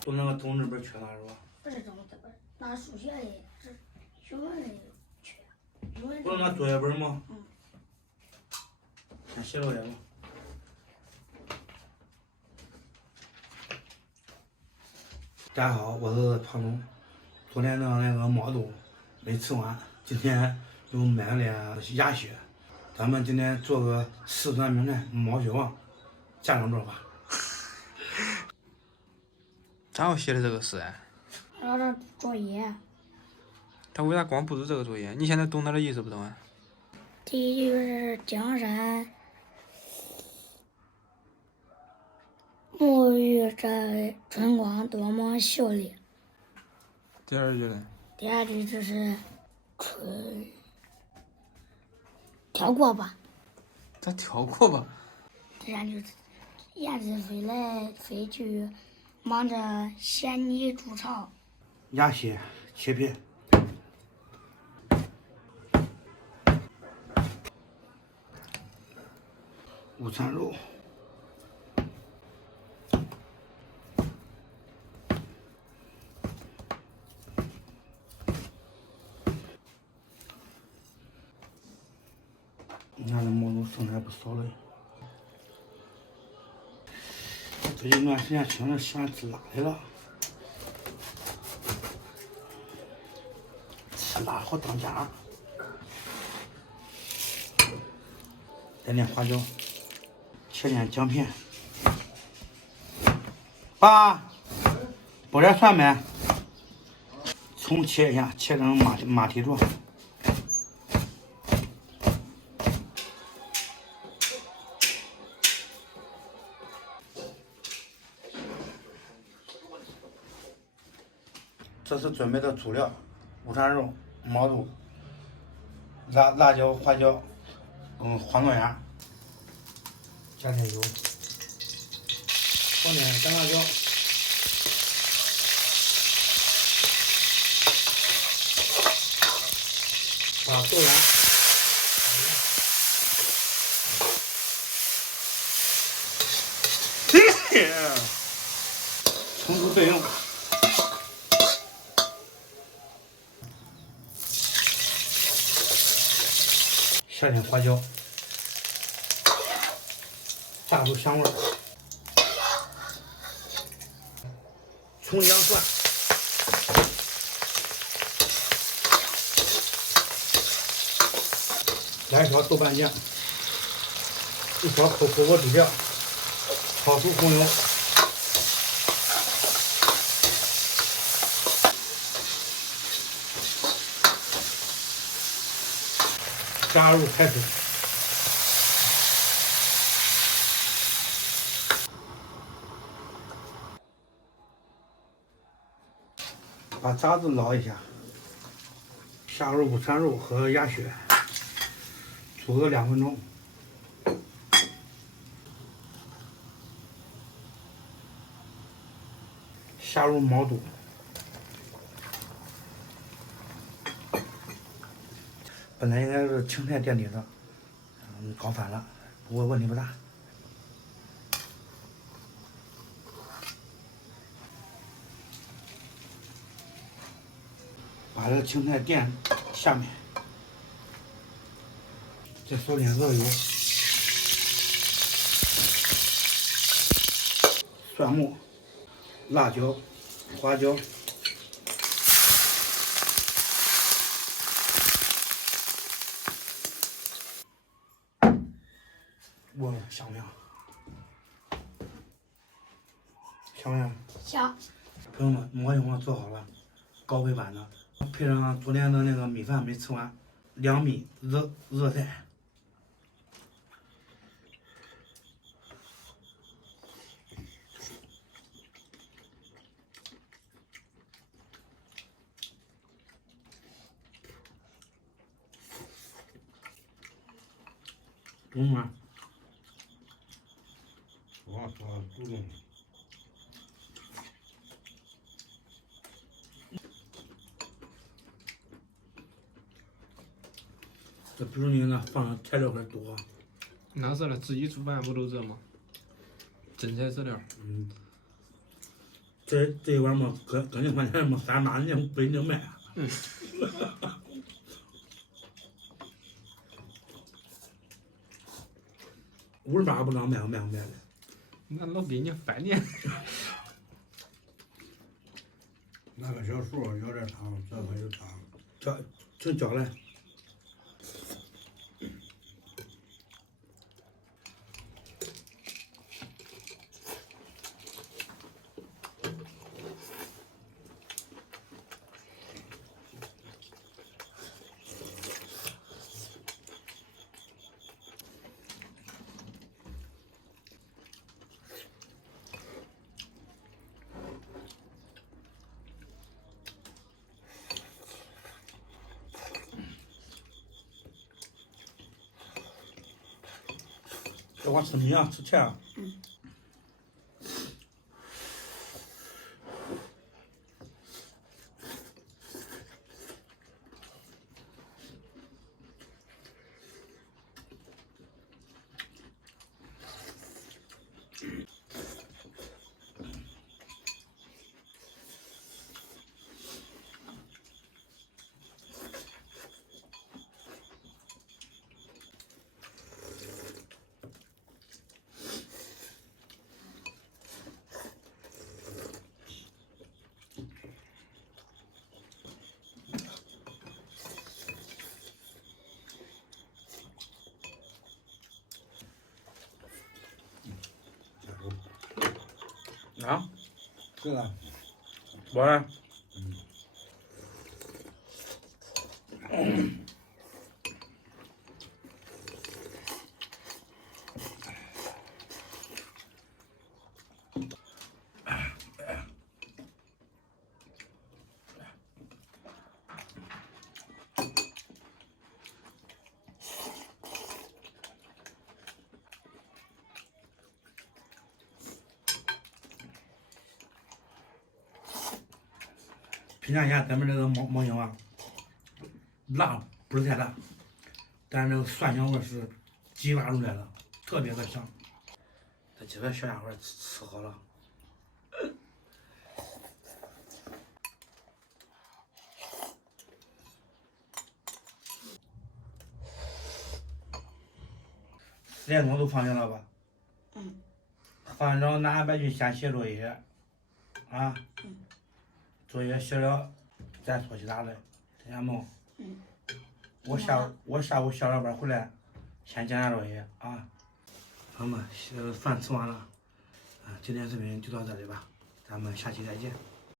都那个中这边缺了是吧？不是中这边，那数学的，这语文的缺，语文。不是那作业本吗？嗯。先写作业吧。大家好，我是庞总。昨天的那个毛肚没吃完，今天又买了鸭血。咱们今天做个四川名菜毛血旺，家常做法。咋会写的这个诗啊？让他作业。他为啥光布置这个作业？你现在懂他的意思不懂啊？第一句是江山沐浴着春光，多么秀丽。第二句呢？第二句就是春，跳过吧。咋跳过吧？第三句燕子飞来飞去，忙着衔泥筑巢。鸭血切片。午餐肉。你看这毛肚剩的还不少嘞。最近一段时间听着喜欢吃辣的了，吃辣好当家。来点花椒，切点姜片。爸，剥点蒜没？葱切一下，切成马蹄状。这是准备的主料：午餐肉、毛肚、辣椒、花椒，黄豆芽，加点油，放点干辣椒，把豆芽从此备用。下点花椒，炸出香味儿。葱姜蒜，来一勺豆瓣酱，一勺火锅底料，炒出红油，加入开水，把渣子捞一下，下入午餐肉和鸭血，煮个2分钟。下入毛肚，本来应该是青菜垫底的，搞反了，不过问题不大。把这个青菜垫下面，再烧点热油，蒜末、辣椒、花椒，闻香不香？香不香？香。朋友们，毛血旺做好了，高配版的，配上昨天的那个米饭没吃完，凉米热菜。中吗？我操，不中。这不是你那放的材料可多。那是了，自己做饭不都这吗？真材实料。这一碗么，搁你饭店么300，人家北京卖。58不知道卖不卖的。那老逼你饭店。拿个小勺舀点汤，这可有汤。请叫来。这我吃米啊，吃甜啊。啊？对了。我呢？评价一下咱们这个毛ing啊，辣不是太辣，但是这个蒜香味是激发出来的，特别的香。这几个小家伙吃好了。4点钟都放学了吧？放学之后拿俺白去先写作业，啊。作业写了，再做其他的，听见没？我下午下了班回来，先检查作业啊。好嘛，饭吃完了，今天视频就到这里吧，咱们下期再见。